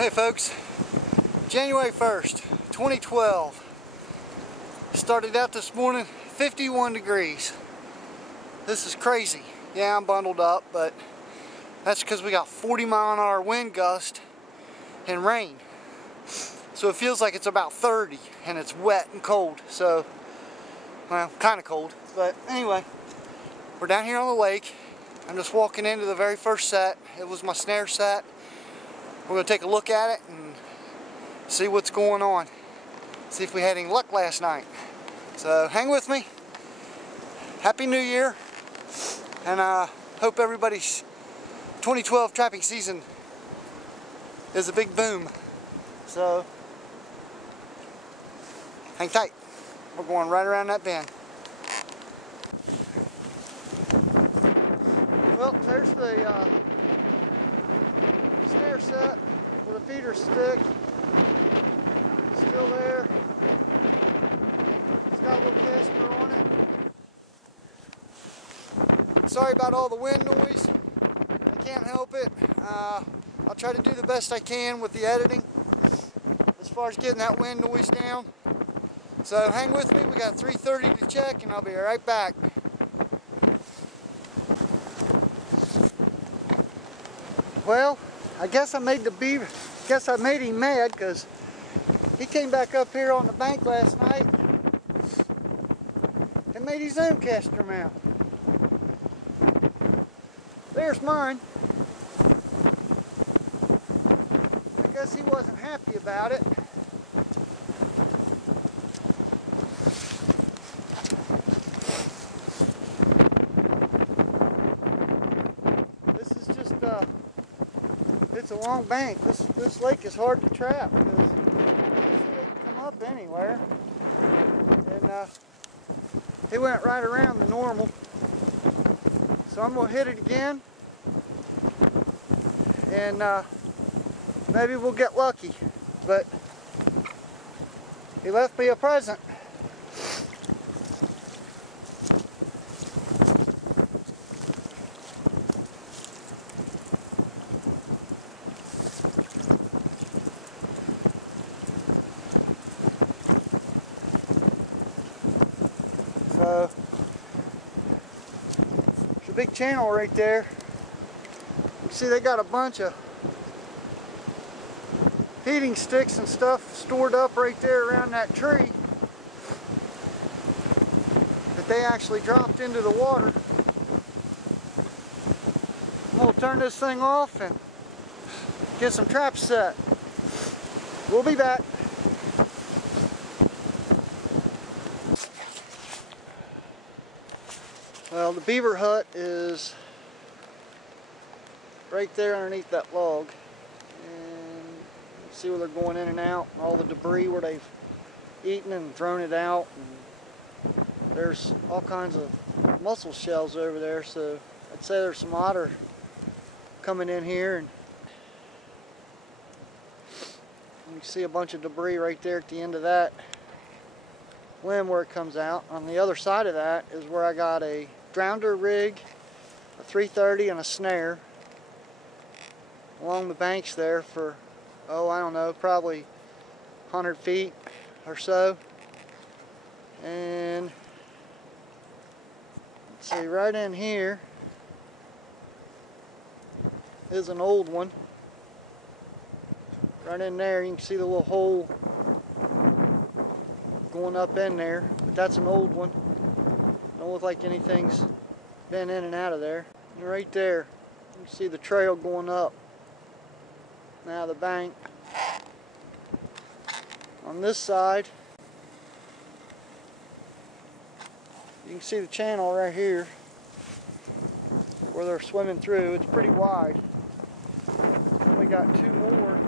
Hey folks, January 1st, 2012. Started out this morning, 51 degrees. This is crazy. Yeah, I'm bundled up, but that's because we got 40-mile-an-hour wind gust and rain. So it feels like it's about 30 and it's wet and cold. So, well, kind of cold. But anyway, we're down here on the lake. I'm just walking into the very first set. It was my snare set. We're going to take a look at it and see what's going on. See if we had any luck last night. So hang with me. Happy New Year. And hope everybody's 2012 trapping season is a big boom. So hang tight. We're going right around that bend. Well, there's the snare set with a feeder stick. Still there. It's got a little caster on it. Sorry about all the wind noise. I can't help it. I'll try to do the best I can with the editing as far as getting that wind noise down. So hang with me. We got 3:30 to check, and I'll be right back. Well, I guess I made the beaver. Guess I made him mad because he came back up here on the bank last night and made his own caster mount. There's mine. I guess he wasn't happy about it. This is just it's a long bank. This lake is hard to trap because you see they can come up anywhere. And he went right around the normal. So I'm gonna hit it again, and maybe we'll get lucky. But he left me a present. So, there's a big channel right there. You can see they got a bunch of heating sticks and stuff stored up right there around that tree that they actually dropped into the water. I'm going to turn this thing off and get some traps set. We'll be back. Well, the beaver hut is right there underneath that log, and you see where they're going in and out, all the debris where they've eaten and thrown it out, and there's all kinds of mussel shells over there, so I'd say there's some otter coming in here, and you can see a bunch of debris right there at the end of that limb where it comes out. On the other side of that is where I got a grounder rig, a 330 and a snare along the banks there for, oh, I don't know, probably 100 feet or so. And let's see, right in here is an old one. Right in there you can see the little hole going up in there, but that's an old one. Don't look like anything's been in and out of there. And right there, you can see the trail going up now the bank. On this side, you can see the channel right here where they're swimming through. It's pretty wide. Then we got two more.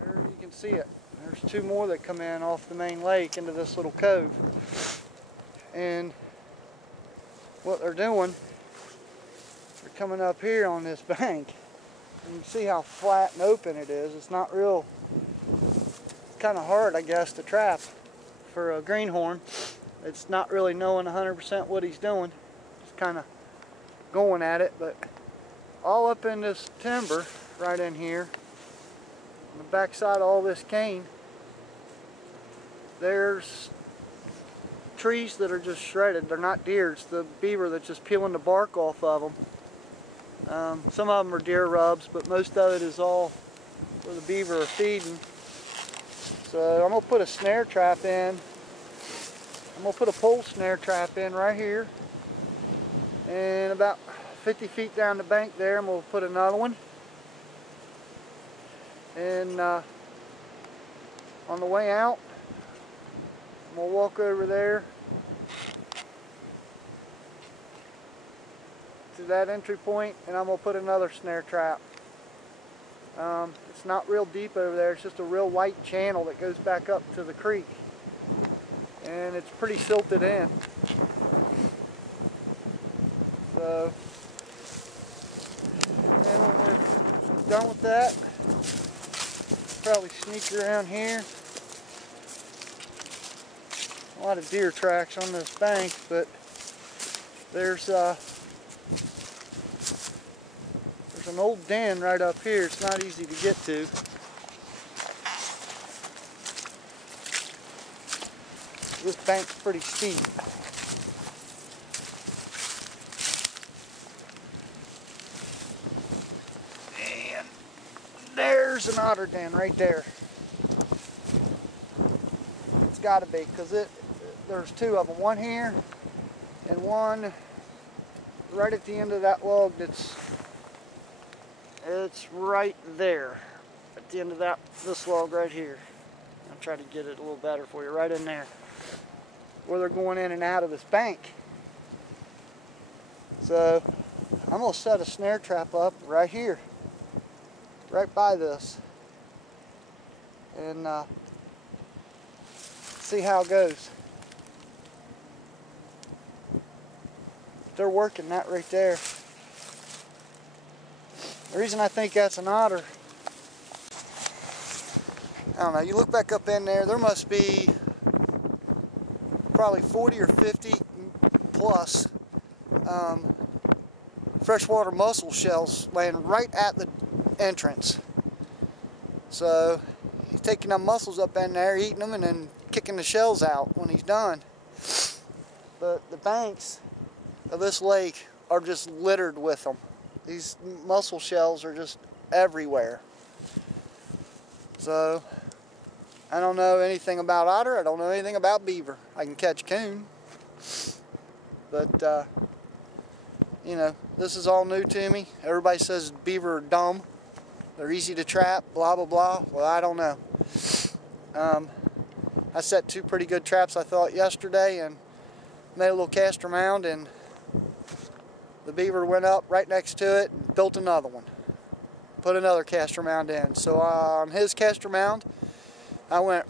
There you can see it. There's two more that come in off the main lake into this little cove. And what they're doing, they're coming up here on this bank. And you can see how flat and open it is. It's not real, it's kind of hard, I guess, to trap for a greenhorn. It's not really knowing 100% what he's doing. Just kind of going at it, but all up in this timber right in here on the back side of all this cane, there's trees that are just shredded. They're not deer, it's the beaver that's just peeling the bark off of them. Some of them are deer rubs, but most of it is all where the beaver are feeding. So I'm going to put a snare trap in. I'm going to put a pole snare trap in right here. And about 50 feet down the bank there, I'm going to put another one. And on the way out, I'm going to walk over there to that entry point, and I'm going to put another snare trap. It's not real deep over there, it's just a real white channel that goes back up to the creek. And it's pretty silted in. So, and when we're done with that, probably sneak around here. A lot of deer tracks on this bank, but there's an old den right up here. It's not easy to get to. This bank's pretty steep. And there's an otter den right there. It's got to be, because there's two of them. One here and one right at the end of that log it's right there at the end of this log right here. I'll try to get it a little better for you, right in there where they're going in and out of this bank. So I'm going to set a snare trap up right here, right by this, and see how it goes. They're working that right there. The reason I think that's an otter, I don't know, you look back up in there, there must be probably 40 or 50 plus freshwater mussel shells laying right at the entrance. So he's taking them mussels up in there, eating them, and then kicking the shells out when he's done. But the banks of this lake are just littered with them. These mussel shells are just everywhere. So I don't know anything about otter. I don't know anything about beaver. I can catch coon. But, you know, this is all new to me. Everybody says beaver are dumb. They're easy to trap, blah, blah, blah. Well, I don't know. I set two pretty good traps, I thought, yesterday, and made a little caster mound, and the beaver went up right next to it and built another one. Put another caster mound in. So on his caster mound, I went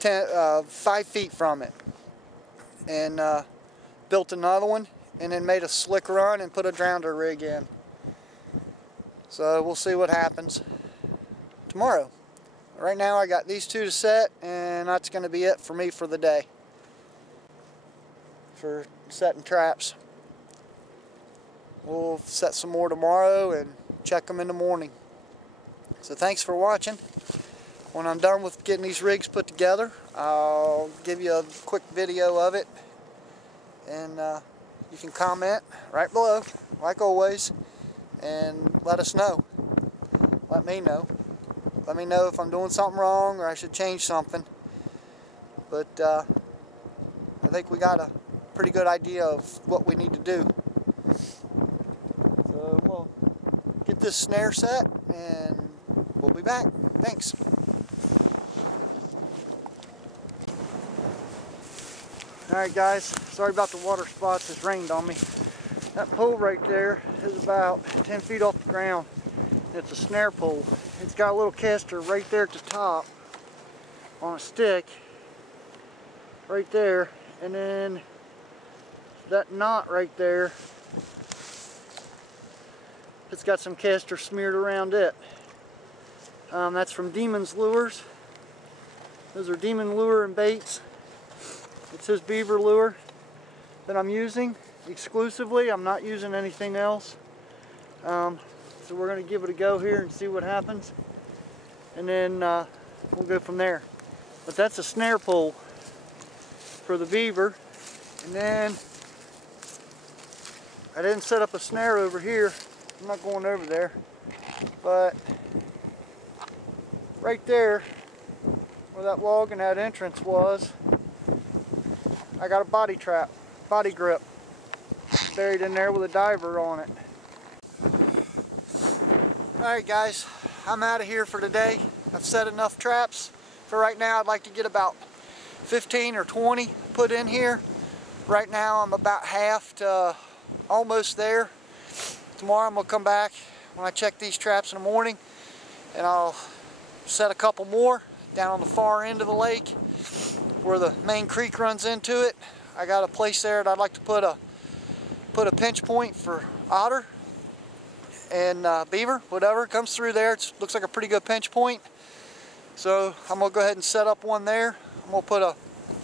5 feet from it and built another one, and then made a slick run and put a drounder rig in. So we'll see what happens tomorrow. Right now I got these two to set, and that's going to be it for me for the day for setting traps. We'll set some more tomorrow and check them in the morning. So thanks for watching. When I'm done with getting these rigs put together, I'll give you a quick video of it, and you can comment right below, like always, and let us know. Let me know. Let me know if I'm doing something wrong or I should change something. But I think we got a pretty good idea of what we need to do. So we'll get this snare set and we'll be back. Thanks. Alright guys, sorry about the water spots, it's rained on me. That pole right there is about 10 feet off the ground. It's a snare pole. It's got a little caster right there at the top on a stick, right there, and then that knot right there, it's got some caster smeared around it. That's from Demon's Lures. Those are Demon Lure and Baits. It's his beaver lure that I'm using exclusively. I'm not using anything else. So we're going to give it a go here and see what happens. and then we'll go from there. But that's a snare pull for the beaver. And then I didn't set up a snare over here. I'm not going over there, but right there where that log and that entrance was, I got a body trap, body grip buried in there with a diver on it. Alright guys, I'm out of here for today. I've set enough traps. For right now, I'd like to get about 15 or 20 put in here. Right now I'm about half to almost there. Tomorrow I'm going to come back when I check these traps in the morning, and I'll set a couple more down on the far end of the lake where the main creek runs into it. I got a place there that I'd like to put a pinch point for otter and beaver, whatever comes through there. It looks like a pretty good pinch point. So I'm going to go ahead and set up one there. I'm going to put a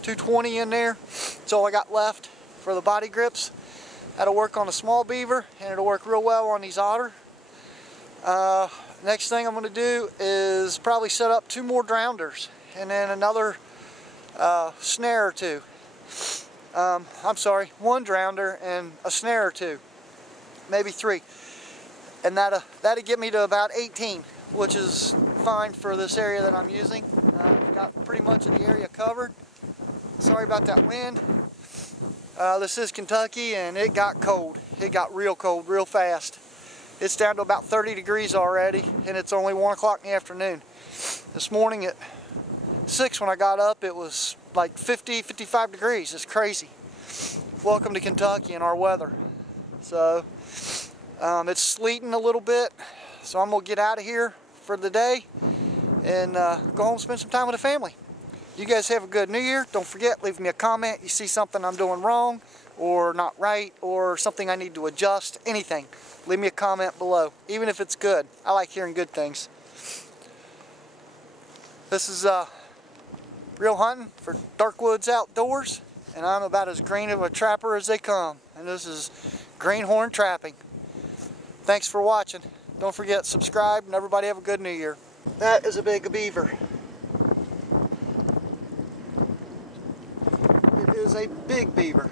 220 in there. That's all I got left for the body grips. That'll work on a small beaver, and it'll work real well on these otter. Next thing I'm going to do is probably set up 2 more drowners, and then another snare or 2. I'm sorry, 1 drowner and a snare or 2, maybe 3. And that'll get me to about 18, which is fine for this area that I'm using. I've got pretty much of the area covered. Sorry about that wind. This is Kentucky, and it got cold. It got real cold real fast. It's down to about 30 degrees already, and it's only 1 o'clock in the afternoon. This morning at 6 when I got up, it was like 50, 55 degrees. It's crazy. Welcome to Kentucky and our weather. So it's sleeting a little bit, so I'm gonna get out of here for the day and go home and spend some time with the family. You guys have a good New Year. Don't forget, leave me a comment. You see something I'm doing wrong or not right, or something I need to adjust, anything. Leave me a comment below, even if it's good. I like hearing good things. This is real hunting for Darkwoods Outdoors, and I'm about as green of a trapper as they come. And this is Greenhorn Trapping. Thanks for watching. Don't forget, subscribe, and everybody have a good New Year. That is a big beaver. It is a big beaver.